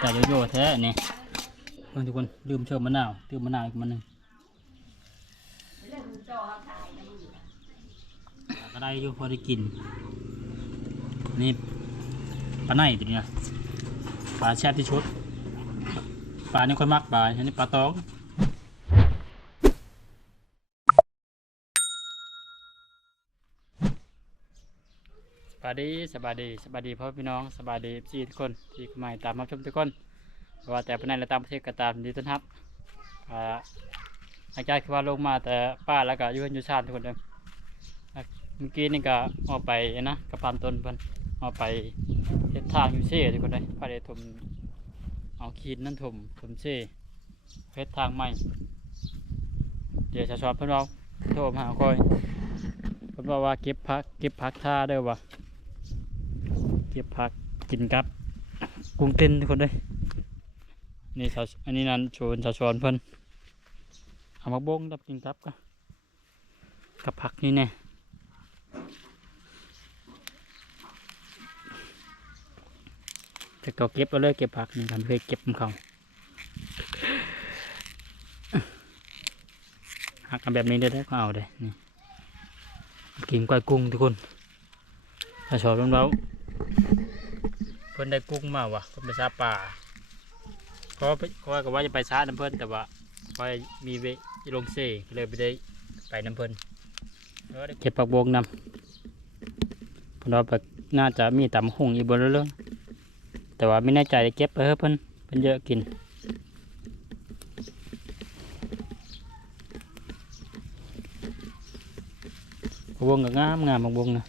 แต่โยโย่แท้เนี่ยทุกคนลืมเชื่อมมะนาวเติมมะนาวอีกมันหนึ่งก็ได้อยู่พอได้กิน นี่ปลาไหนตัวนี้นะปลาแช่ที่ชุดปลานี่ค่อยมักปลาอันนี้ปลาตองายดีสบายดีสบายดีพ่อพี่น้องสบายดีพี่ทุกคนที่เข้ามาตามรับชมทุกคนว่าแต่ภายในและต่างประเทศก็ตามดีต้อนรับอ่าอาจารย์คือว่าลงมาแต่ป้าแล้วก็อยุ่นอยุชาติทุกคนเดิมเมื่อกี้นี่ก็ออกไปนะกับปานต้นเพิ่นออกไปเฮ็ดทางอยู่เซ่ทุกคนเลยพาได้ถมเอาขีดนั่นถมถมเซ่เฮ็ดทางใหม่ เดี๋ยวจะสอบเพิ่อนเอาโทรมาหาคอยเพิ่อนบอกว่าเก็บพักเก็บพักท่าเด้อวะ เก็บพักกินกับกุ้งเต้นทุกคนเลยนี่สาวอันนี้นั่นโชนสาวชวนเพิ่อนเอามาบงดับกินกับก็กับผักนี่แน่แต่ก็เก็บเอาเลยเก็บผักนี่ทำเคยเก็บของเขาหักกันแบบนี้ได้ได้ก็เอาเลยนี่กินกล้วยกุ้งทุกคนถ้าชอบลงเรา พิ่นได้กุ้งมาวะเพิ่นไปซาป่าเพราะว่าเพราะว่าก็ว่าจะไปซาน้ำเพิ่นแต่ว่าพอมีเวลงเซ่ก็เลยไปได้ไปน้ำเพิ่นแล้วได้เก็บผักบวงนำเพราะว่าแบบน่าจะมีตำหงอีกบนเรื่องๆแต่ว่าไม่แน่ใจได้เก็บไปเฮ้เพิ่นเพิ่นเยอะกินผักบวงก็งามงามผักบวงนะ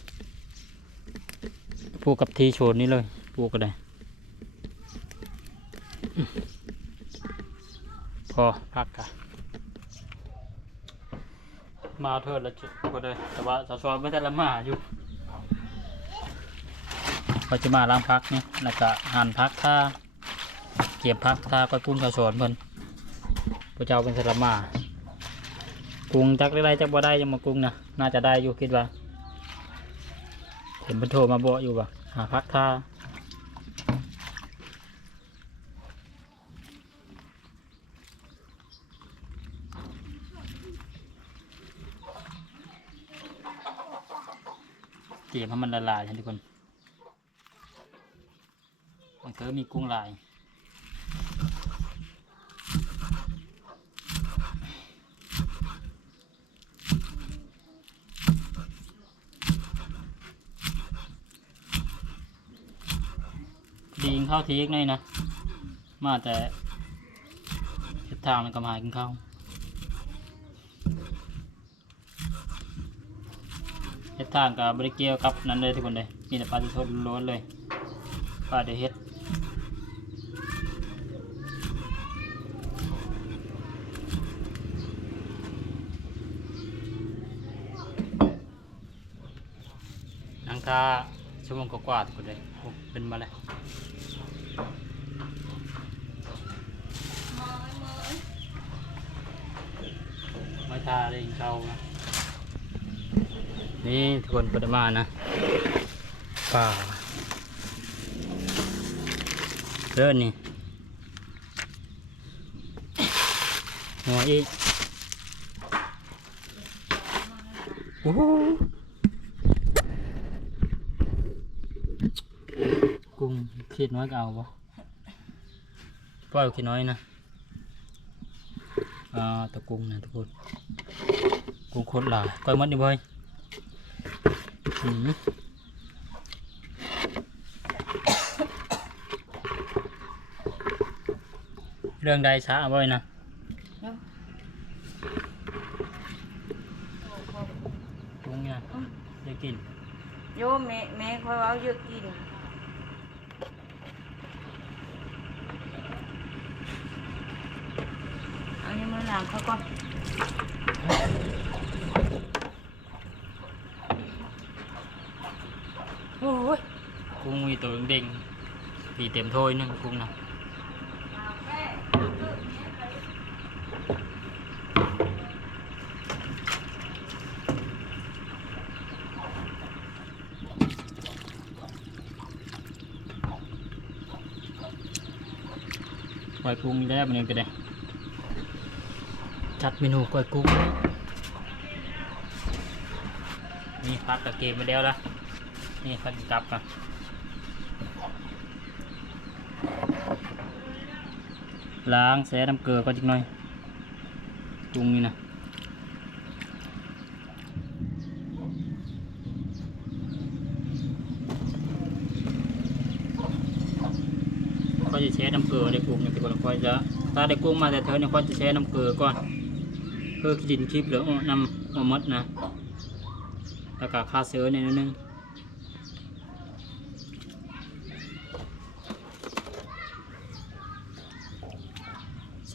ปลูกกับทีโชนนี่เลย ปลูกก็ได้อื้อพอพักกันมาเถิดแล้วจุก็ได้ แต่ว่าสาวซอยไม่ได้ละมาอยู่เขาจะมาล้างพักเนี่ยแล้วก็หั่นพักท่าเก็บพักท่าก็กุ้งสาวสอนเพิ่นพระเจ้าเป็นสลัมมากุ้งจักได้จักบ่ได้ยังมากุ้งนะน่าจะได้อยู่คิดว่าเห็นเพิ่นโทรมาบอกอยู่ว่าหาพักท่า เกมให้มันละลายนทุกคน มันก็มีกุ้งลาย ดีกินข้าทีกหน่อยนะ มาแต่เฮ็ดทางแล้วก็มาหากินข้าว ฮ็ดทางกับบริเกียวกับนั้นเลยทุกคนเลยมีแต่ปลาที่ทดล้วนเลยปลาเดี๋ยวเฮ็ดนังคาชั่วโมงกว่าๆทุกคนเลยโอ้เป็นมาเลยไม่ทาเลยเขานะ นี่ทุกคนเปิดมานะป่าเดินนี่หัวอีกโอ้โหกุ้งคิดน้อยก็เอาปะปล่อยคิดน้อยนะอ่าตะกุ้งนะทุกคนกุ้งโคตรหลายก้อยมัดดิบเรื่องใดช้าบ่อย นะกุ้งเนี่ยได้กินโยมแม่แม่คอยเตัวเด้งตีเต็มถ้วยนึงกุ้งนะกวยกุ้งแล้วมันยังก็ได้จัดเมนูกวยกุ้งนี่พักับเกียมาแล้วละนี่พักกับกัน ล้างแซ่น้ำเกลือก็จิกหน่อยกุ้งนี่นะก็จะแช่น้ำเกลือในกุ้งเนี่ยเป็นคนค่อยจะถ้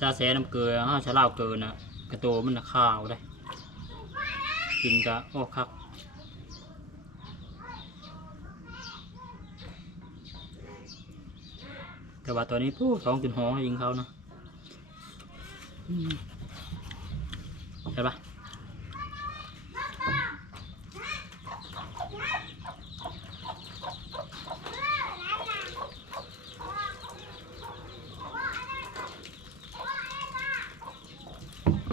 ถ้าแสน้ำเกลือก่อนเช่ามัดนะแล้วก็ค่าเสือในนิดนึงชาแสน้ำเลือห้าเกลือนะกระโตมันนะข้าวได้กินกะโอ้คักแต่ว่าตอนนี้ผู้สองจุดหอยิงเขานะใช่ปะ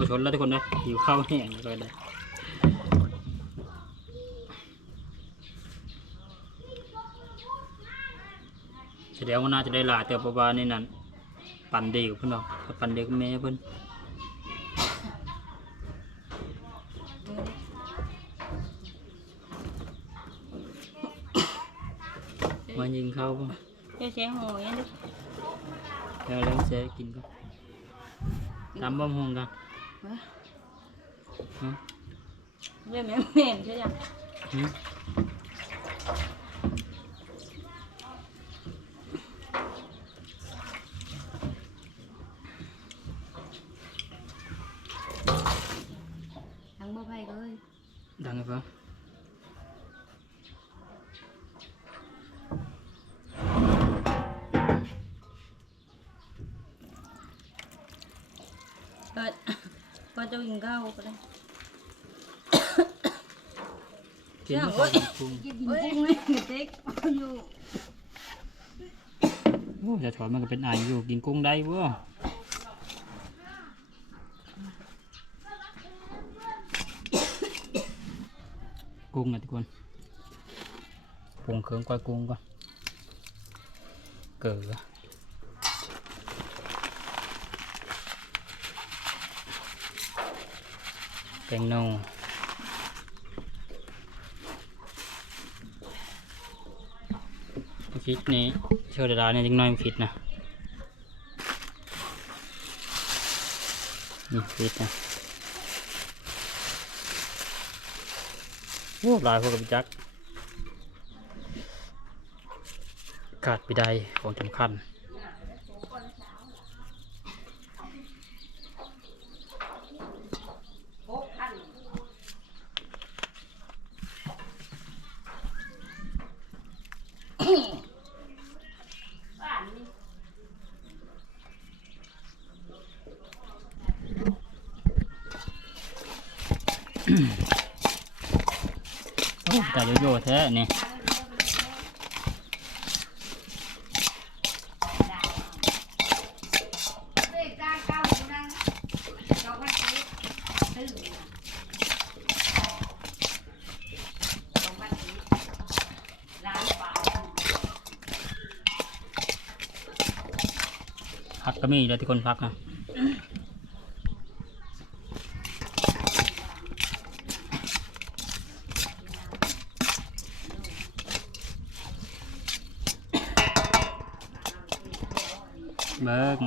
ชนแล้วทุกคนนะหิวข้าวแห้งเลยเลยแสดงว่าน่าจะได้หลายแต่ประมาณนี้นั่นปั่นเด็กเพื่อนเนาะถ้าปั่นเด็กแม่เพื่อนมายิงเข้าป่ะเจ๊เจ๊หมูยังดิแล้วแล้วเสกินก็ตามบ้อมหงกัน ฮะเจ๊แม่แม่ใช่ยังหืมทั้ งบ่ไผ่เลยดังไงปะเปิดพอจะกินข้าวก็ได้กินเจ้าไม่โอ๊ค่อยยกุ้งกินกุ้งเลยเจ๊กอยู่โอ้จะถอนมันก็เป็นอายอยู่กินกุ้งได้บ่กุ้งอะทุกคนปรุงเครื่องก้อยกุ้งก่อนเกลือ แกงนงพริกนี้เชื่อเดาเนี่ยจังน้อยมันผิดนะนี่ผิดนะโอ้หลายพวกกับจักขาดไปได้ของสำคัญ โอ้แต่โยโย่แท้นี่พักก็มีแล้วที่คนพักนะเบิ้ง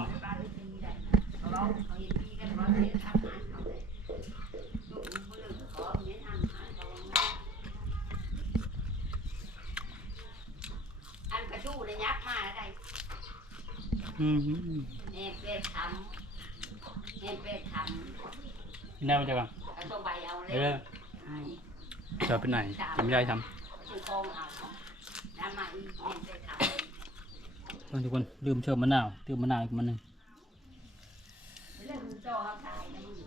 อืมเอเป็ดทำเอเป็ดทนี่น่ามาจากกันำเอาตัวใบเอาเลเฉยวยจะไปไหนจะไม่ได้ทชื่อโกงเอาน้ำมันเอเป็ดทำำทุกคนลืมเชื่อมมะนาวเติมมะนาวอีกมันหนึ่ง เรื่องโจ้เขาตายนะมึง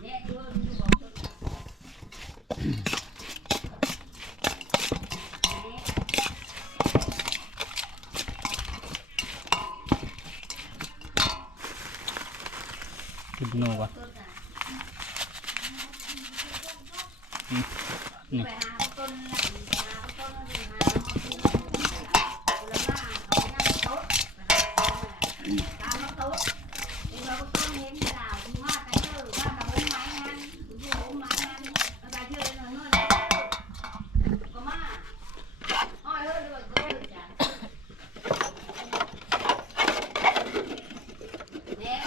เนี่ยดูดูบอกตัว โน่วะอืมนี่ ไปหาต้นหลังหาต้นหนึ่งหาเอาละมาเอาหน้าโต๊ะตามโต๊ะเดี๋ยวเราก็ต้องเห็นดาวที่ว่ากันเจอว่ากับหุ้มไม้งานอยู่หุ้มไม้งานแล้วไปเชื่อหน่อยนู่นก็มาอ้อยเอ้ยเลยก็เลยจ้ะเนี่ย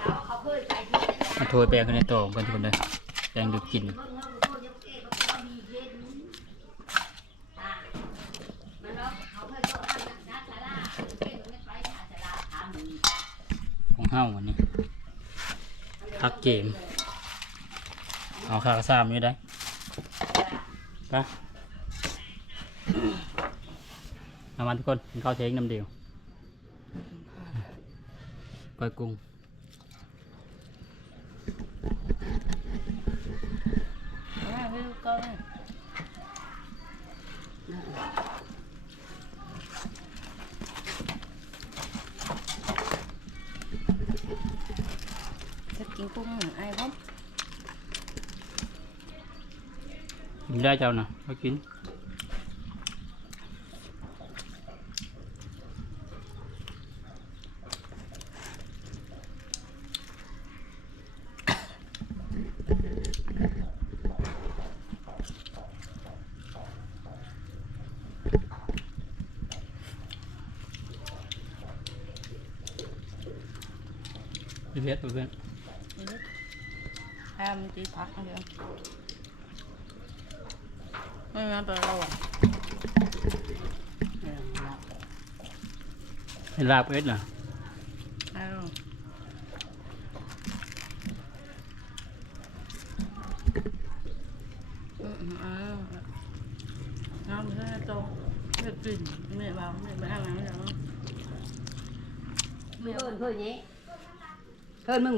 เขาเขาเคยไปที่ มาโท ยแปลงขึ้นในต๊ะกันทุกคนเลยแปลงดูกินของเฮ้าวันนี้พักเกม เอาข้าวกระซามอยู่ได้ไปเอามาทุกคนกินข้าวเชงน้ำเดียวก้อยกุ้ง อ่าไม่รู้ก็ จะกินกุ้งไอ้บ๊อ บกินได้เจ้านะก็กินพี่เพชรตัวเพื่อนแอมตีพักเดีย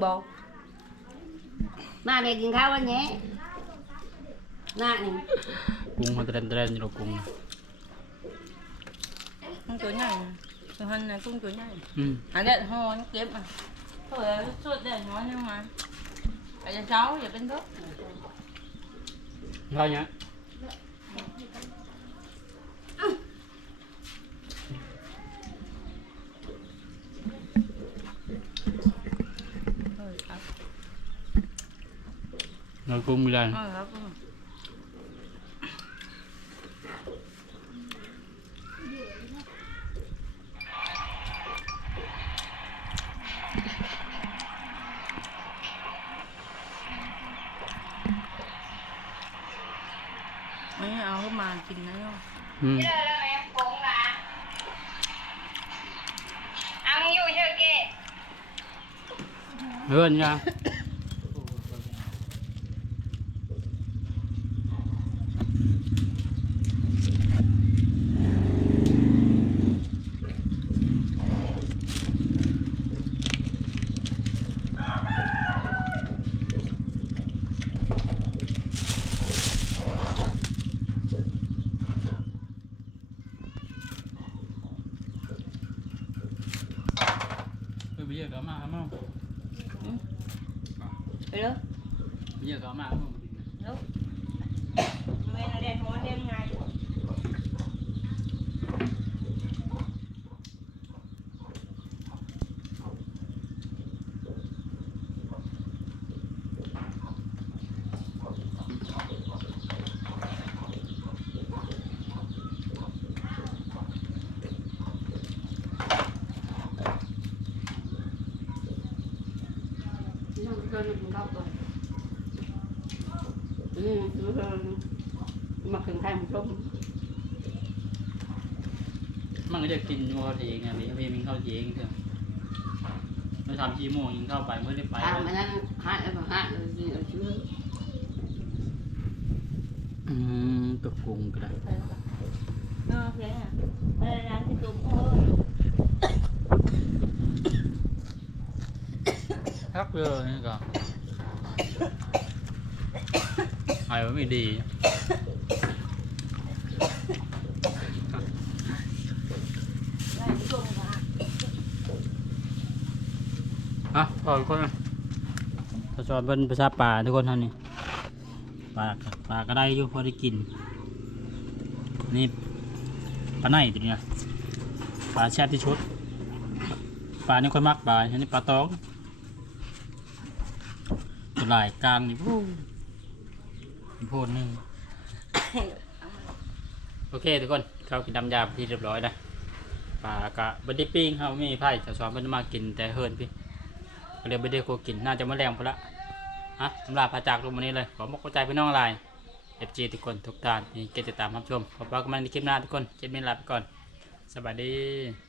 วไม่งั้นตัวเราอ่ะ เห็นลาบเพชรเหรอ เอาอืมอืมน้ำเพื่อโตเพื่อกลิ่นไม่เบาไม่บ้างนะไม่เอา เพิ่นเพิ่นนี้เพิ่นมึงบอกมาแม่กินข้าววันนี้น่านี่ กุ้งมันเตรนเตรนอยู่หรอกกุ้ง กุ้งตัวใหญ่ตัวหันนะกุ้งตัวใหญ่ อืม อันเด็ดหอนเก็บอ่ะเผื่อสุดเด็ดหอนยังมาอาจจะเช้าอย่าเป็นทุ เรากุ้งมีอะไรเออครับไม่เอาเข้ามากินนะเนาะอืมเอาอยู่เชื่อเก้ เฮือนยัง เออไปเยอะก็มาค รับมั่งไปเลยไปเยอะก็มาครับมั่ง ลูกเมื่อนาเด็ดหัวเต็มไง น้องเพิ่นกินข้าวก่อนอืมเพิ่นมาถึงไทยมันชมมันก็จะกินวัวเองไงพี่พี่มิงเข้าเองเถอะไม่ทำชีโมงยิงเข้าไปเมื่อได้ไปตามอันนั้นหาดแล้วหาดเลยสิเอาชื่ออืมตัวกุ้งก็ได้เออเพลงอะเออร้านที่ตุ้มโอ้ ครับเลยนี่ก็ไอ้ว่าไม่ดีร้านที่ตุ้มค่ะอะพอทุกคนนะเเราสอนเป็นภาษาป่าทุกคนท่านนี้ปลาปลาก็ได้อยู่พอได้กิน นี่ปลาไหนตัวนี้นะปลาแช่ที่ชุดปลานี่คนมักปลาอันนี้ปลาตอง ตัวลายกลางนี่พูโพดหนึ่งโอเคทุกคนเขากินดำยาไปที่เรียบร้อยนะปลากะบไดปิ้งเขาไม่มีไผ่จะสอนเพิ่นมากินแต่เฮิร์นพี่ก็เลยไม่ได้โคกินน่าจะมาแรงพอละฮะสำหรับพาจากลงมานี้เลยขอมกเข้าใจพี่น้องหลายเอฟจีทุกคนทุกท่านที่เกดติดตามรับชมขอบคุณกันในคลิปหน้าทุกคนคลิปนี้ลาไปก่อนสวัสดี